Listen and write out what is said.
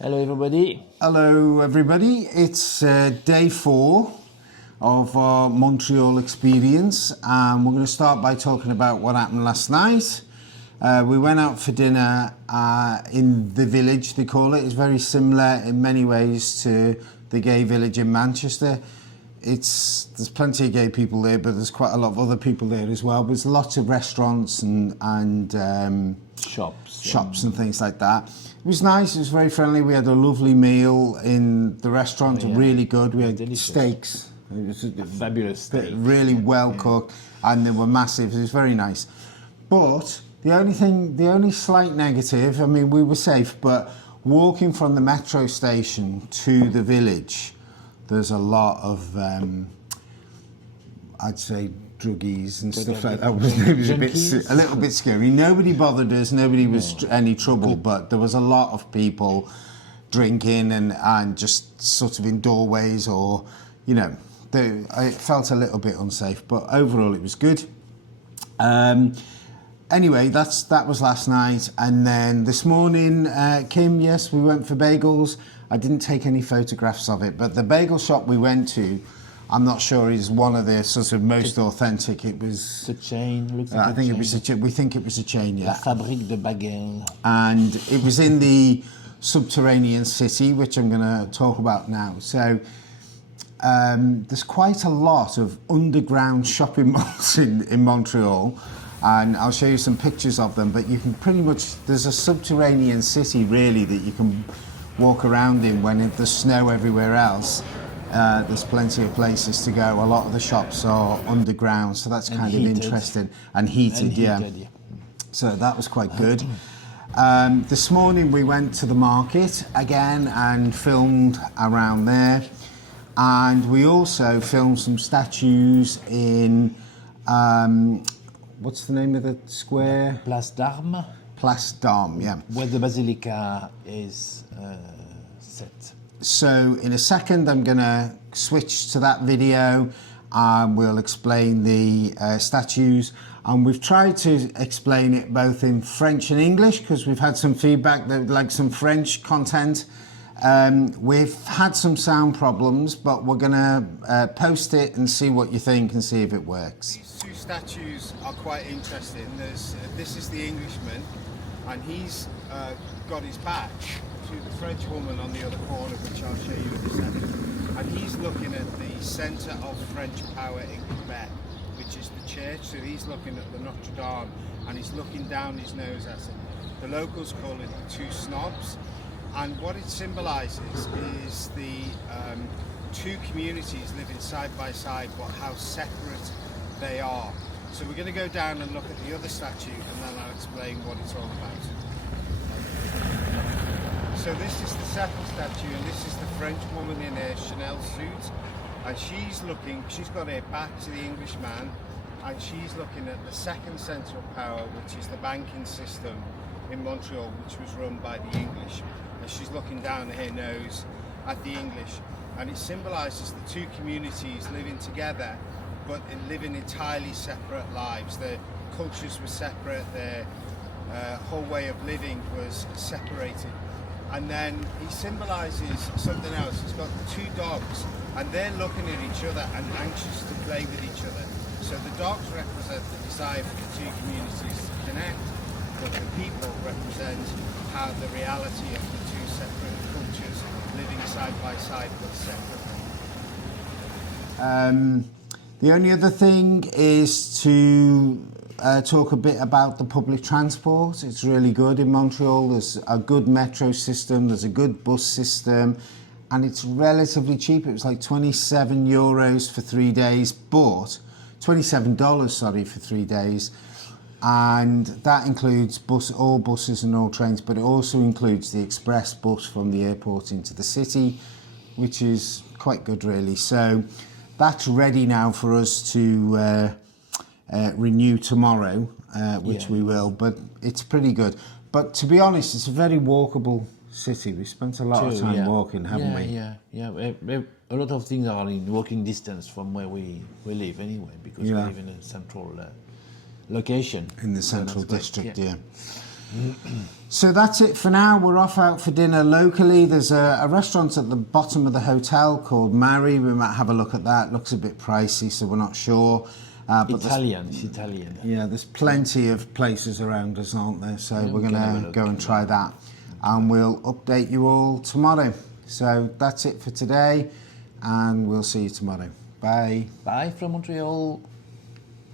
Hello everybody. Hello everybody, it's day 4 of our Montreal experience, and we're going to start by talking about what happened last night. We went out for dinner in the village, they call it. It's very similar in many ways to the gay village in Manchester. There's plenty of gay people there, but there's quite a lot of other people there as well. But there's lots of restaurants and shops and things like that. It was nice, it was very friendly. We had a lovely meal in the restaurant, really good. We had steaks. It was a fabulous steak. Really well cooked, and they were massive. It was very nice. But the only slight negative, I mean, we were safe, but walking from the metro station to the village, there's a lot of, I'd say, druggies and stuff like that. It was a little bit scary. Nobody bothered us, nobody was any trouble, but there was a lot of people drinking and just sort of in doorways, or, you know, it felt a little bit unsafe, but overall it was good. Anyway, that was last night, and then this morning, Kim, yes, we went for bagels. I didn't take any photographs of it, but the bagel shop we went to, I'm not sure is one of the sort of most authentic. It was a chain. Looks like I think it was a chain. We think it was a chain, yeah. La Fabrique de Baguette. And it was in the subterranean city, which I'm going to talk about now. So there's quite a lot of underground shopping malls in Montreal, and I'll show you some pictures of them. But you can pretty much, there's a subterranean city really that you can walk around in when there's snow everywhere else. There's plenty of places to go. A lot of the shops are underground, so that's kind of interesting. And heated, yeah. So that was quite good. This morning we went to the market again and filmed around there. And we also filmed some statues in, what's the name of the square? Place d'Armes. Place d'Armes, yeah. Where the basilica is set. So in a second I'm going to switch to that video and we'll explain the statues, and we've tried to explain it both in French and English because we've had some feedback that would like some French content. We've had some sound problems, but we're going to post it and see what you think and see if it works. These two statues are quite interesting. This is the Englishman, and he's got his back to the French woman on the other corner, which I'll show you in a second. And he's looking at the centre of French power in Quebec, which is the church. So he's looking at the Notre Dame, and he's looking down his nose at it. The locals call it the two snobs. And what it symbolises is the two communities living side by side, but how separate they are. So we're going to go down and look at the other statue, and then I'll explain what it's all about. So this is the second statue, and this is the French woman in a Chanel suit, and she's got her back to the Englishman, and she's looking at the second centre of power, which is the banking system in Montreal, which was run by the English. And she's looking down her nose at the English, and it symbolises the two communities living together, but living entirely separate lives. Their cultures were separate, their whole way of living was separated. And then he symbolises something else. He's got the two dogs, and they're looking at each other and anxious to play with each other. So the dogs represent the desire for the two communities to connect, but the people represent how the reality of the two separate cultures living side by side but separately. The only other thing is to talk a bit about the public transport. It's really good in Montreal. There's a good metro system, there's a good bus system, and it's relatively cheap. It was like €27 for 3 days, but $27, sorry, for 3 days. And that includes all buses and all trains, but it also includes the express bus from the airport into the city, which is quite good really. So that's ready now for us to renew tomorrow, which we will, but it's pretty good. But to be honest, it's a very walkable city. We spent a lot of time walking, haven't we? Yeah. A lot of things are in walking distance from where we live anyway, because we live in a central location. In the central district, So that's it for now. We're off out for dinner locally. There's a restaurant at the bottom of the hotel called Mari. We might have a look at that. Looks a bit pricey, so we're not sure. But It's Italian. yeah, there's plenty of places around us, aren't there? So we're going to go and try that. And we'll update you all tomorrow. So that's it for today, and we'll see you tomorrow. Bye. Bye from Montreal.